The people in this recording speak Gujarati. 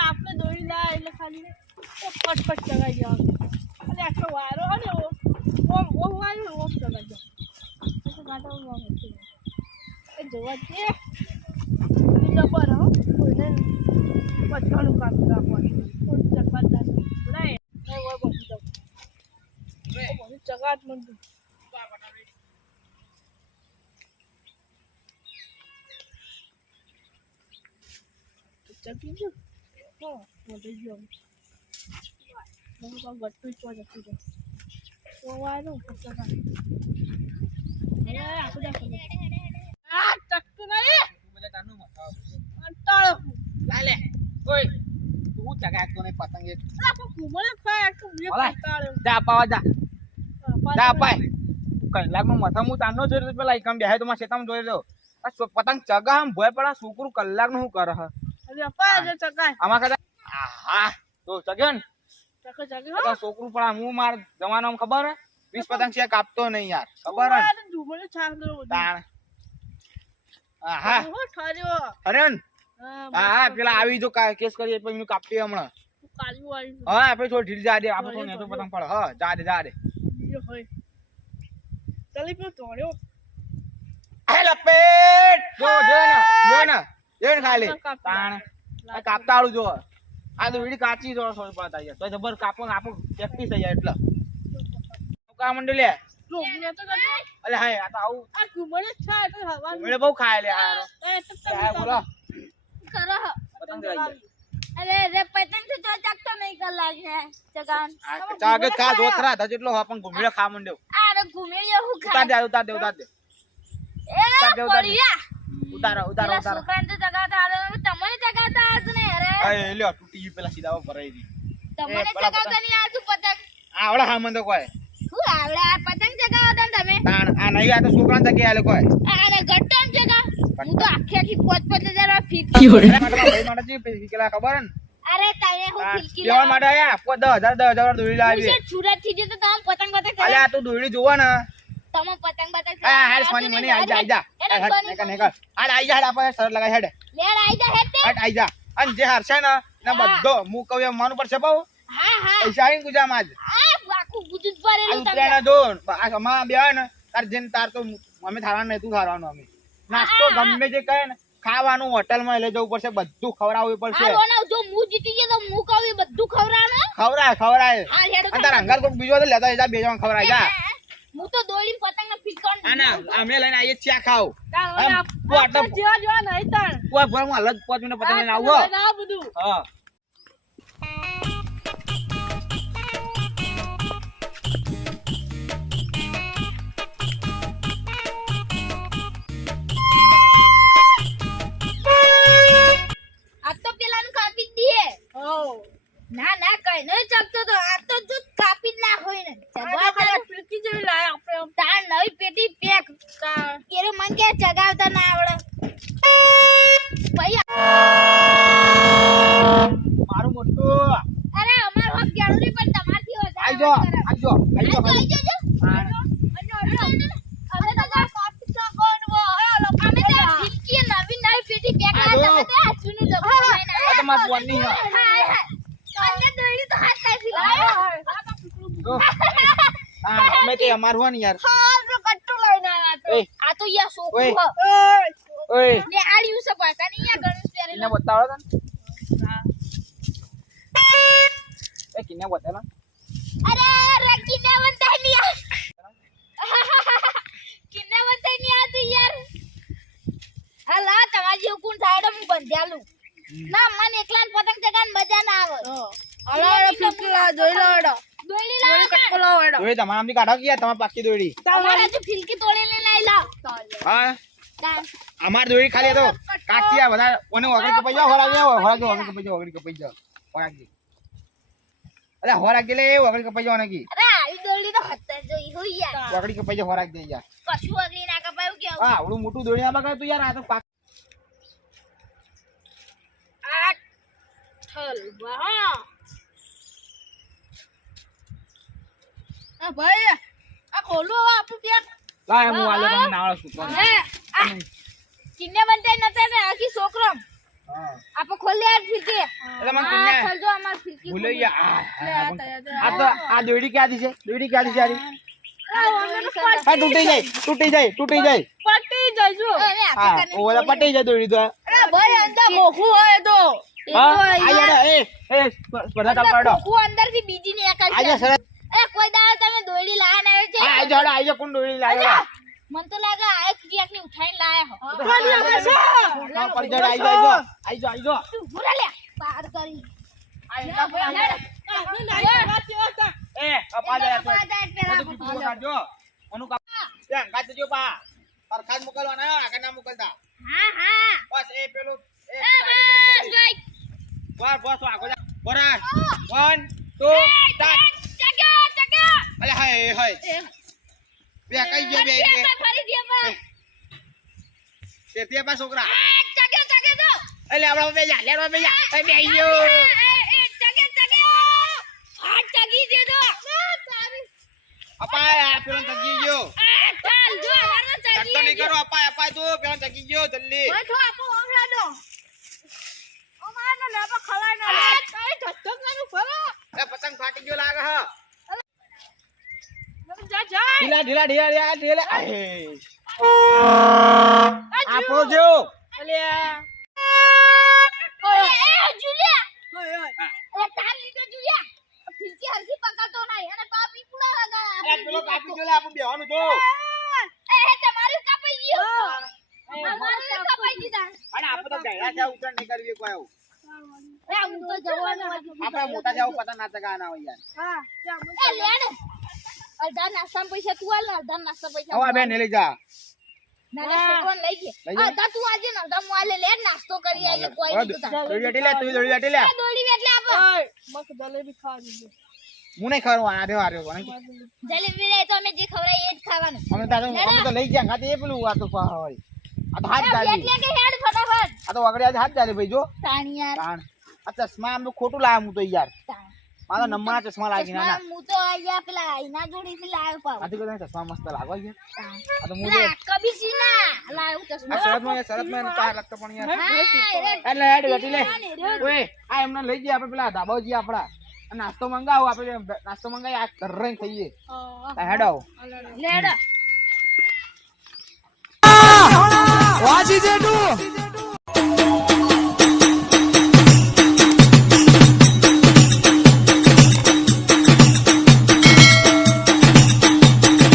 આપણે દોડી લાય એટલે ખાલી ફટફટ ચગાઈ દેવાનું અને આખો વાયરો હોય ને ઓમ ઓમ વાયરો ઓમ ચગાઈ દો જોવા જઈએ જબર હો કોઈને બધાનું કામ રાખવાનું કોઈ ચગાડતા નહીં ચગાટ મળતું ચકી ગયો હા મોટી ગયો ગટ્ટું જ જતું જાય તો વાયરો ચગાટ આ ચક્કુ નહીં બધા તાનું મથા અંટાળો લાલે ઓય તું ચગાતો ને પતંગ એ આ કો ઘુમળે ખાય તો મે અંટાળો જા પાવા જા પાય કલાકનો મથા હું તાનો જોઈ પેલા એકમ બેહે તો માં શેતામ જોઈ રહ્યો આ પતંગ ચગામ ભોય પડા છોકરું કલાકનો હું કરે હ અરે અપા જે ચગાય આમાં કદા આહા તો ચગન ચગે હો છોકરું પડા હું માર જમાનામાં ખબર હે 20 પતંગ છે કાપતો નહીં યાર ખબર હે ધુમળે છાક દો તાણ આહા હો ઠર્યો અરેન હા પેલા આવી જો કેસ કરીએ પછી હું કાપી હમણાં કાલ્યું આવી હા આપણે થોડી ઢીલ જા દે આપણે તો નેતો પતંગ પડ હા જા દે હોય ચલી પે તોડ્યો હે લપેટ જો ને ખાલી તાણ આ કાપતા આળું જો આ તો વીડી કાચી જો સોળ પડતા યાર તો જબર કાપો પ્રેક્ટિસ થઈ જાય એટલે કા મંડલે જો મને તો અલે હાય આ તો આવું આ ઘુમડે છા તો હવા મને બહુ ખાય લે યાર એ બોલો કરો પતંગ અરે રે પતંગ તો ચકતો નહીં કર લાગે ચગાન ચાગે કા જોથરા તા જેટલો આપણ ઘુમડે ખા મંડ્યો અરે ઘુમડે હું ખા ઉતાર દે એ પડિયા ઉતારો છોકરાને તો ચગાવતા આવે તમને ચગાવતા આવતું નહીં અરે એ લ્યો તૂટી પેલા સીધા ભરાઈ દી તમને ચગાવતા નહીં આવતું પતંગ આવડા હા મન તો કોઈ હું આવડા પતંગ ચગાવતા તમે તાણ આ નહીં આ તો છોકરાને ચગે આલે કોઈ આને ગટ્ટમ ચગા હું તો આખી 5,000 ફીકી ભાઈ માટે જી ફીકેલા ખબર ને અરે તને હું ફીકી લેવા માટે આયા 10,000 દોડી લાવી સુરત થી જો તો તમે પતંગ અલે આ તું દોડી જોવા ને તમ પતંગ હા હાલ સોની મને આઈ જા આઈ જા આપણે સરળ લગાઈ હેડ લે આઈ જા આઈ જા અને જે હારશે ને બધો હું કહું એમ માનું પડશે પાઉ હા પૈસા આઈને ગુજામાં જ આખું ગુજુત ભરેલું તમે દોન આ માં બે ને તાર જેન તાર તો અમે થાવાનું નહીં તું થાવાનું અમે નાસ્તો ગમે જે કહે ને ખાવાનું હોટલ માં લઈ જવું પડશે બધું ખવડાવવું પડશે આ જો હું જીતી ગયો તો હું કહું બધું ખવરાય અને તાર અંગાર કોઈ બીજો તો લેતા જા બે જણ ખવરાય જા હું તો દોડી પતંગ ને ફિકર આના અમે લઈને આઈએ ચા ખાવ પોટો જેવા નહીં તાણ કોઈ ભર હું અલગ 5 મિનિટ પતંગ લઈને આવો ના બધું હા આ તો પેલાનું કાપી દીએ ઓ ના કઈ ન ચકતો તો આ તો જો કાપી ના હોય ને ચગવા પેટી જેવી લાય આપણે તાર નવી પેટી પેક એરે મન કે ચગાવતા ના આવડે ભાઈ મારું મોટું અરે અમાર હક જાણુરી પણ તમારથી હો આજો અમે તો ફિલકી નવી પેટી પેક લાયા તમે આ સુનું લખો આ તમાર બોની હે અને દોડી તો હાથ કાપી લાયો અમે તે અમાર હો ને યાર હા તો કટ્ટો લઈને આવ્યા તો આ તો યાર છોકરું હ ઓય લે આડ્યું છે પાકા ને યાર ગણેશ પહેરેલો ને બતાવો તને હા એ કિને બતાલા અરે રકીને બતાઈ ની કિને બતાઈ ની આ તો યાર હાલા તમાજી કોણ થાયડો હું બંધાલું ના મને એકલાન પતંગ ચગાન મજા ના આવે અલા ફિલકી જોઈ લોડો દોડી લા કટકો લોડો દોડી તમાર આમની કાઢો કે તમાર પાકી દોડી તમારે તો ફિલકી તોડી લઈને લઈ લા હા અમાર દોડી ખાલી તો કાચિયા બધા ઓને વગડી કપાઈ જાવ વગડી કપાઈ જાવ અરે હોરા કે લે વગડી કપાઈ જાવ નકી અરે આ દોડી તો હત્તા જોઈ હોય યાર વગડી કપાઈ જાવ હોરા દે યાર કશું વગડી ના કપાયું કે હા ઓલું મોટું દોડી ના બગાય તું યાર આ તો ભાઈ આ ખોલું હવે આપણું પેક લાય હું આલો તમને નાવળો છું કિન્ને બનતા નતા ને આખી છોકરો હા આપો ખોલે આ ફિરકી એટલે મને કિન્ને ખોલજો અમાર ફિરકી ભૂલૈયા આ તો આ દોડી ક્યાંથી છે દોડી ક્યાંથી છે આરી હા તૂટી જાય પટી જાય જો હા ઓલા પટી જાય દોડી તો એ ભાઈ અંદર ખોખું હોય તો હા આયા એ સ્પર્ધા ચાલ પાડો ખોખું અંદર થી બીજી ને એક આજા સરસ એ કોઈ દાડો તમે દોડી લાયા ના છે હા આજા કોણ દોડી લાવ્યો મન તો લાગે આ એક ક્યાંક ની ઉઠાઈને લાયા હો પર જડ આઈ જો તું ભૂરા લે પાર કરી એ અપા જાય પેલા તો તું કાઢજો ઓનું કાપ ત્યાં કાઢ જો પા પર ખાસ મોકલવાના આગળ ના મોકલતા હા બસ એ પેલું એ બસ ગઈ બસ આગો જા બરાબર 1 2 સ્ટાર્ટ અલે હાય બે કઈ ગયા બે ફરી દે બા તે પા છોકરા ચગે તો અલે આપડા બે જા લેવા બે જા એ બે આયો ચગી દે દો અપા પેલો તગી ગયો ચાલ જો મારો ચગી ચટ્ટો નહીં કરો અપા તો પેલો તગી ગયો જલ્દી ઓય તો આપો ઓમરા દો ઓ મારનો લેબા ખલાય ના કઈ ધક્કો કરું ફરો એ પતંગ ફાટી ગયો લાગે હ જા ઢીલા આપો જો અલ્યા એ જુલિયા એ તાર લીધે જુલિયા ફિરકી હરકી પકડતો નહીં અને પાપી પૂડા લગા એ પેલો કાપી ગયો લે આપું બેવાનું જો એ તમારું કાપાઈ ગયું અમારું કાપાઈ દીધા અને આપો તો ગયડા છે ઉતર નહીં કરવી કોઈ આવું એ હું તો જવાનું આપણે મોટા જાવ પતંગ ના ચગાના હોય યાર એ લે ને અડધા નાસ્તા પૈસા તું આલ ને અડધા નાસ્તા પૈસા હવે બેન લઈ જા નાના છોકરાને લઈ ગયા અડધા તું આજે ને અડધા હું આલે લે નાસ્તો કરી આલે કોઈ નહીં તું દોડી બેઠી લે તું દોડી બેઠી લે દોડી એટલે આપો મસ્ત જલેબી ખાવા દીધી હું નહીં ખાવાનું આર્યો કોને જલેબી રે તો અમે જે ખવરાય એ જ ખાવાનું અમે તો લઈ ગયા ખાતે એ પેલું આ તો હોય આ તો હાથ ચાલી એટલે કે હેડ ફટાફટ આ તો વગડે આજ હાથ ચાલે ભાઈ જો તાણિયાર તાણ આ ચશ્મા આમ તો ખોટું લાવ્યો હું તો યાર મારા નંબર ચશ્મા લાગી ના હું તો અહીંયા પેલા એના જોડી થી લાવ્યો પાવ આથી બધા ચશ્મા મસ્ત લાગવા છે આ તો હું પેલા કબીસી ના લાવ્યો ચશ્મા શરતમાં તાર લાગતો પણ યાર હા એટલે હેડ બેઠી લે ઓય આ એમને લઈ જઈએ આપણે પેલા ધાબાજી આપડા નાસ્તો મંગાવો આપણે નાસ્તો મંગાવી આ ઘરે ખાઈએ હેડ આવો લેડ વાજી જેટલું